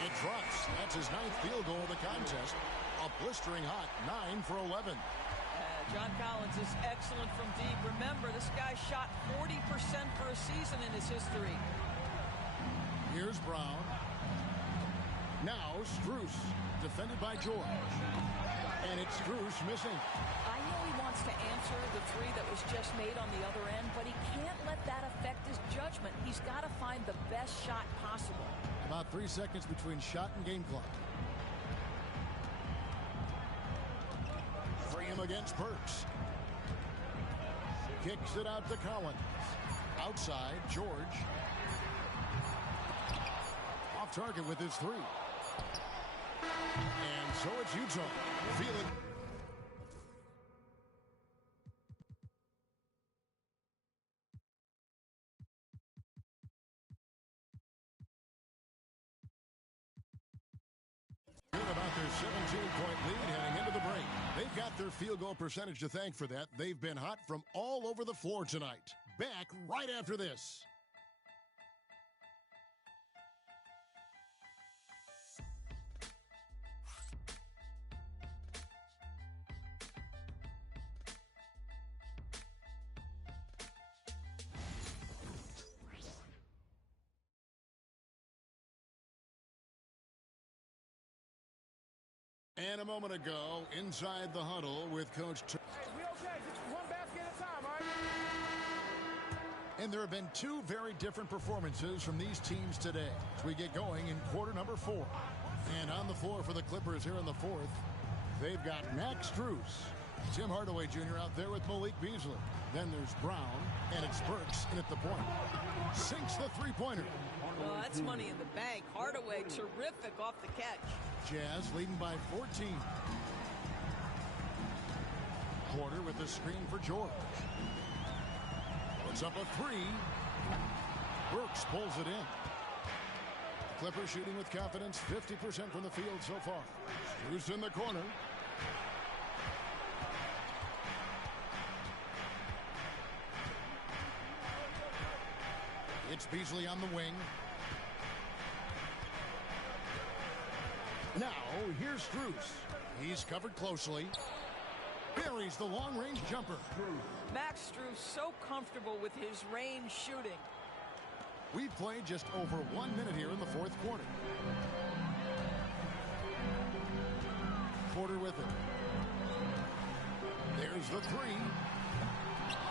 It drops. That's his 9th field goal of the contest. A blistering hot 9 for 11. John Collins is excellent from deep. Remember, this guy shot 40% for a season in his history. Here's Brown. Now Strus, defended by George. And it's Strus missing. I know he wants to answer the 3 that was just made on the other end, but he can't let that affect his judgment. He's got to find the best shot possible. About 3 seconds between shot and game clock. Graham against Burks. Kicks it out to Collins. Outside, George. Off target with his 3. And so it's Utah. Feel it. About their 17-point lead heading into the break. They've got their field goal percentage to thank for that. They've been hot from all over the floor tonight. Back right after this. And a moment ago, inside the huddle with Coach Hey, we okay? Just one basket at a time, all right? And there have been 2 very different performances from these teams today as we get going in quarter number 4. And on the floor for the Clippers here in the 4th, they've got Max Strus, Tim Hardaway Jr. out there with Malik Beasley. Then there's Brown, and it's Burks in at the point. Sinks the 3-pointer. Well, that's money in the bank. Hardaway, terrific off the catch. Jazz leading by 14. Porter with the screen for George. Puts up a 3. Burks pulls it in. Clippers shooting with confidence, 50% from the field so far. Strus in the corner. It's Beasley on the wing. Now, here's Strus. He's covered closely. Buries the long-range jumper. Max Strus so comfortable with his range shooting. We've played just over 1 minute here in the 4th quarter. Porter with it. There's the 3.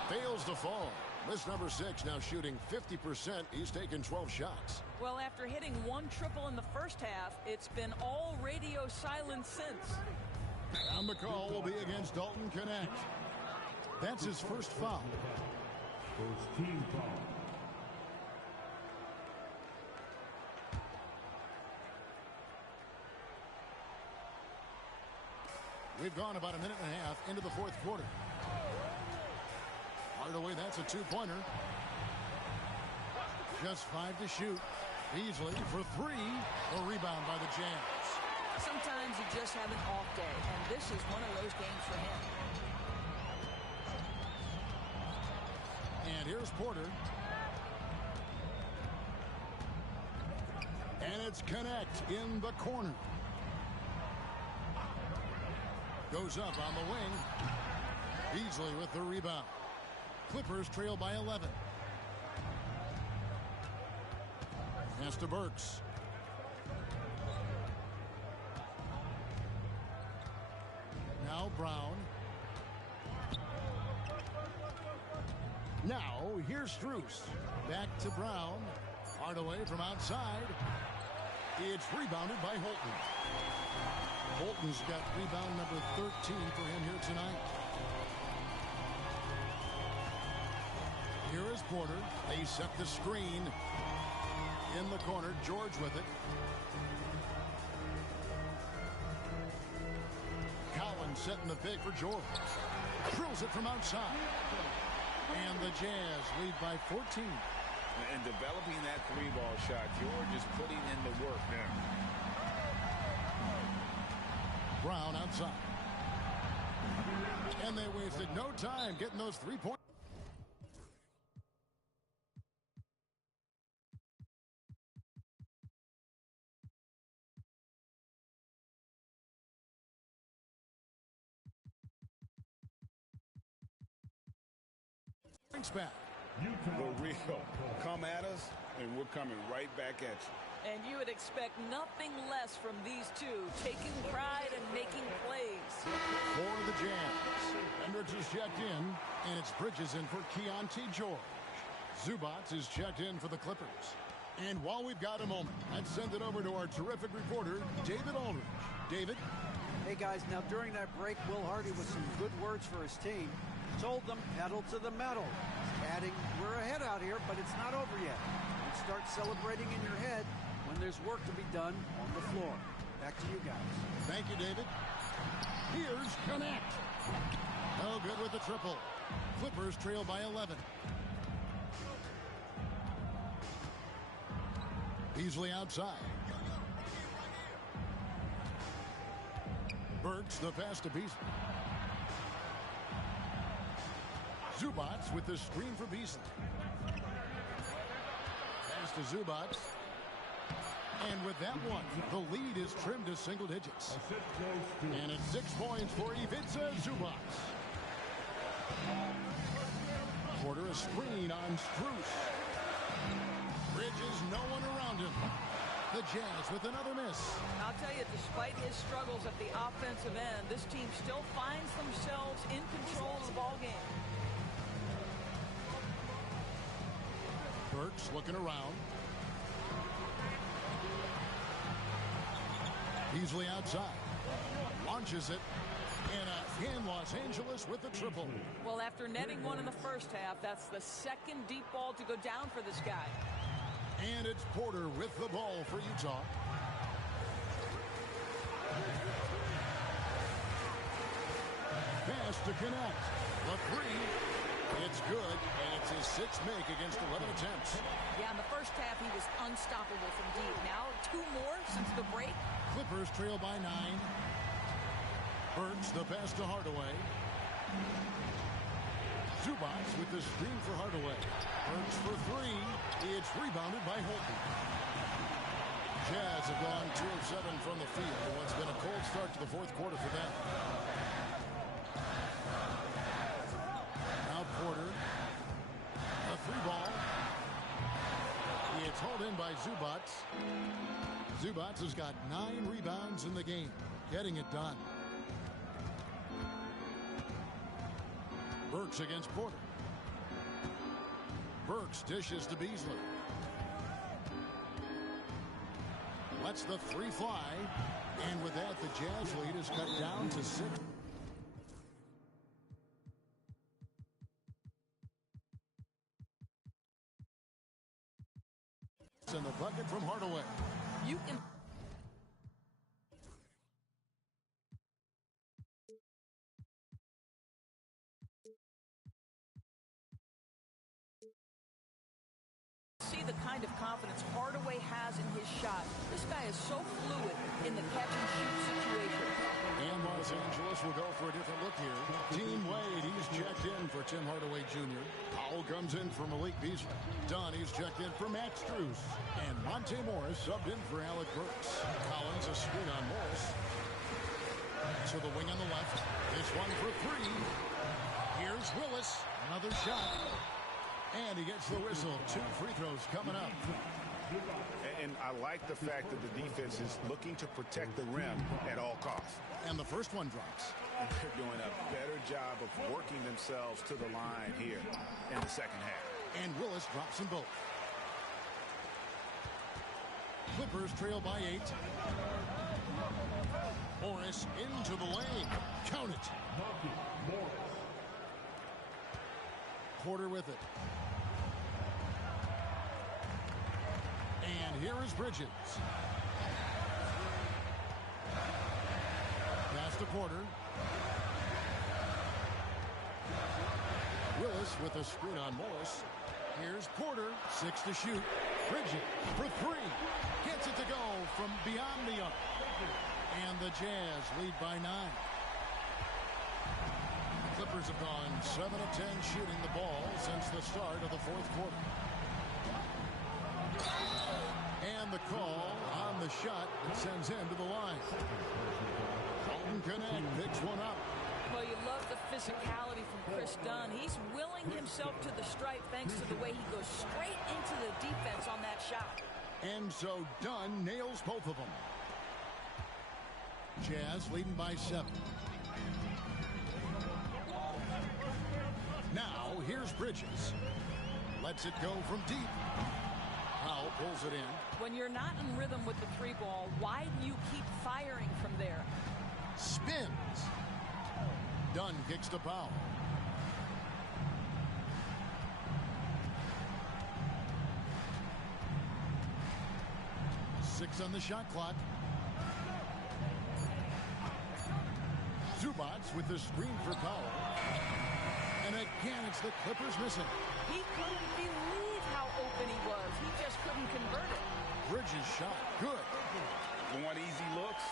Fails to fall. This number 6 now shooting 50%. He's taken 12 shots. Well, after hitting 1 triple in the first half, it's been all radio silence since. And the call will be against Dalton Knecht. That's his first foul. First team foul. We've gone about a minute and a half into the fourth quarter. Hardaway, that's a two-pointer. Just 5 to shoot. Beasley for 3. A rebound by the Jazz. Sometimes you just have an off day, and this is one of those games for him. And here's Porter. And it's Connect in the corner. Goes up on the wing. Beasley with the rebound. Clippers trail by 11. Pass to Burks. Now Brown. Now here's Strus. Back to Brown. Hardaway from outside. It's rebounded by Holton. Holton's got rebound number 13 for him here tonight. Here is Porter. They set the screen. In the corner, George with it. Collins setting the pick for George. Drills it from outside. And the Jazz lead by 14. And developing that three-ball shot, George is putting in the work now. Brown outside. And they wasted no time getting those 3 points. Back. The real. Come at us, and we're coming right back at you. And you would expect nothing less from these two, taking pride and making plays. For the Jazz, Hendricks is checked in, and it's Bridges in for Keontae George. Zubac is checked in for the Clippers. And while we've got a moment, let's send it over to our terrific reporter, David Aldridge. David? Hey, guys, now during that break, Will Hardy with some good words for his team. Told them, pedal to the metal. Adding, we're ahead out here, but it's not over yet. You start celebrating in your head when there's work to be done on the floor. Back to you guys. Thank you, David. Here's Connect. No good with the triple. Clippers trail by 11. Beasley outside. Burks the pass to Beasley. Zubac with the screen for Beasley. Pass to Zubac. And with that one, the lead is trimmed to single digits. And it's 6 points for Ivica Zubac. Porter a screen on Strus. Bridges, no one around him. The Jazz with another miss. I'll tell you, despite his struggles at the offensive end, this team still finds themselves in control of the ball game. Burks looking around. Beasley outside. Launches it. And Los Angeles with the triple. Well, after netting one in the first half, that's the second deep ball to go down for this guy. And it's Porter with the ball for Utah. Pass to Connect. The three. It's good, and it's his 6th make against 11 attempts. Yeah, in the first half, he was unstoppable from deep. Now, 2 more since the break. Clippers trail by 9. Burks the pass to Hardaway. Zubac with the screen for Hardaway. Burks for 3. It's rebounded by Holton. Jazz have gone 2 of 7 from the field in what's been a cold start to the fourth quarter for them. Now Porter. A 3-ball. It's hauled in by Zubac. Zubac has got 9 rebounds in the game, getting it done. Burks against Porter. Burks dishes to Beasley. Lets the 3 fly. And with that, the Jazz lead is cut down to 6. And the bucket from Hardaway. You can see the kind of confidence Hardaway has in his shot. This guy is so fluid in the catch-and-shoot situation. And Los Angeles will go for a different look here. Team Wade, he's checked in for Tim Hardaway Jr. Powell comes in for Malik Beasley. Dunn, he's checked in for Max Strus. And Monte Morris subbed in for Alec Burks. Collins a screen on Morris. To the wing on the left. This one for three. Here's Willis. Another shot. And he gets the whistle. 2 free throws coming up. And I like the fact that the defense is looking to protect the rim at all costs. And the first one drops. They're doing a better job of working themselves to the line here in the second half. And Willis drops them both. Clippers trail by 8. Morris into the lane. Count it. Porter with it. And here is Bridges. Pass to Porter. Willis with a screen on Morris. Here's Porter. 6 to shoot. Bridges for 3. Gets it to go from beyond the arc. And the Jazz lead by 9. The Clippers have gone 7 of 10 shooting the ball since the start of the fourth quarter. And the call on the shot that sends him to the line. Colton Connect picks one up. Well, you love the physicality from Chris Dunn. He's willing himself to the stripe thanks to the way he goes straight into the defense on that shot. And so Dunn nails both of them. Jazz leading by 7. Now, here's Bridges. Lets it go from deep. Powell pulls it in. When you're not in rhythm with the 3 ball, why do you keep firing from there? Spins. Dunn kicks to Powell. Six on the shot clock. Zubac with the screen for Powell. And again, it's the Clippers missing. He couldn't believe how open he was. He just couldn't convert it. Bridges shot. Good. Want easy looks?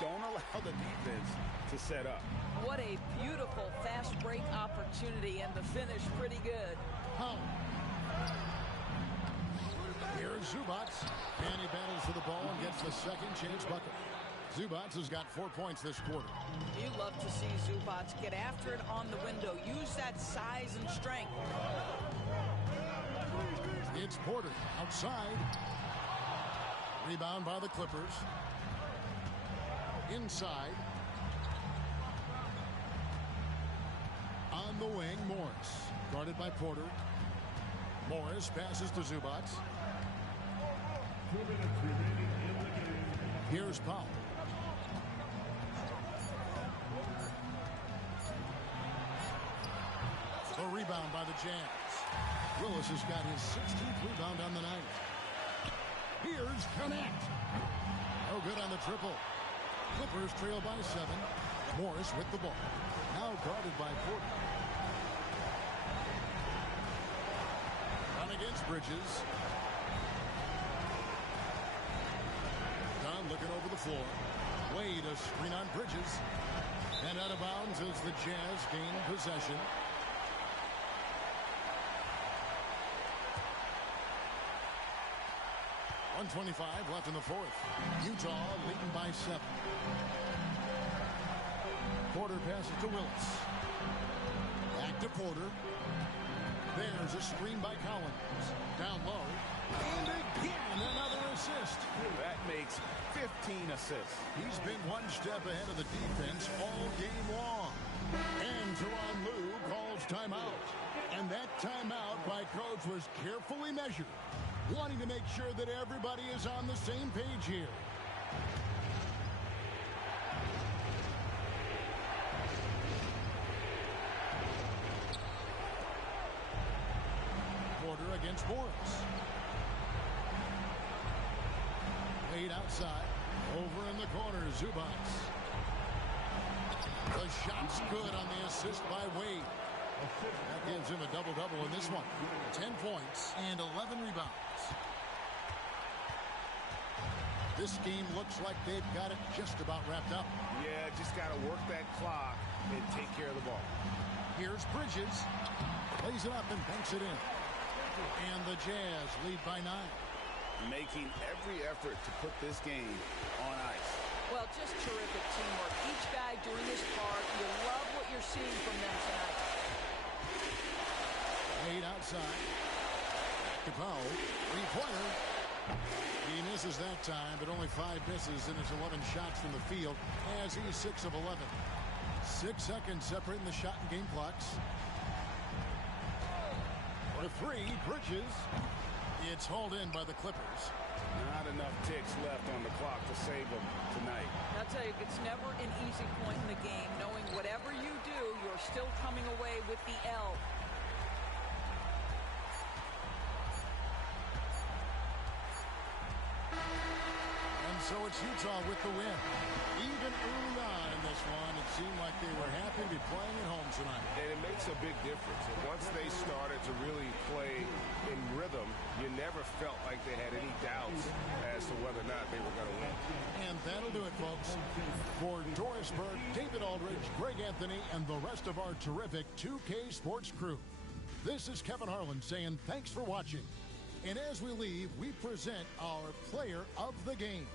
Don't allow the defense to set up. What a beautiful fast break opportunity, and the finish pretty good. Powell. Here's Zubac. And he battles for the ball and gets the second chance bucket. Zubac has got 4 points this quarter. You love to see Zubac get after it on the window. Use that size and strength. It's Porter outside. Rebound by the Clippers. Inside. On the wing, Morris. Guarded by Porter. Morris passes to Zubac. Here's Powell. A rebound by the Jazz. Willis has got his 16th rebound on the night. Here's Connect. No good on the triple. Clippers trail by 7. Morris with the ball. Now guarded by Porter. Run against Bridges. Dunn looking over the floor. Wade a screen on Bridges. And out of bounds as the Jazz gain possession. .125 left in the fourth. Utah leading by 7. Porter passes to Willis. Back to Porter. There's a screen by Collins. Down low. And again, another assist. That makes 15 assists. He's been one step ahead of the defense all game long. And Tyronn Lue calls timeout. And that timeout by coach was carefully measured, wanting to make sure that everybody is on the same page here. Porter against Morris. Wade outside. Over in the corner, Zubats. The shot's good on the assist by Wade. That gives him a double-double in this one. 10 points and 11 rebounds. This game looks like they've got it just about wrapped up. Yeah, just got to work that clock and take care of the ball. Here's Bridges. Plays it up and banks it in. And the Jazz lead by 9. Making every effort to put this game on ice. Well, just terrific teamwork. Each guy doing his part. You love what you're seeing from them tonight. Wade outside. Capel, three-pointer. He misses that time, but only 5 misses in his 11 shots from the field as he's 6 of 11. 6 seconds separating the shot and game clocks. For 3, Bridges. It's hauled in by the Clippers. Not enough ticks left on the clock to save them tonight. I'll tell you, it's never an easy point in the game, knowing whatever you do, you're still coming away with the L. And so it's Utah with the win. Even early on in this one, it seemed like they were happy to be playing at home tonight. And it makes a big difference. And once they started to really play in rhythm, you never felt like they had any doubts as to whether or not they were going to win. And that'll do it, folks. For Doris Burke, David Aldridge, Greg Anthony, and the rest of our terrific 2K Sports crew, this is Kevin Harlan saying thanks for watching. And as we leave, we present our player of the game.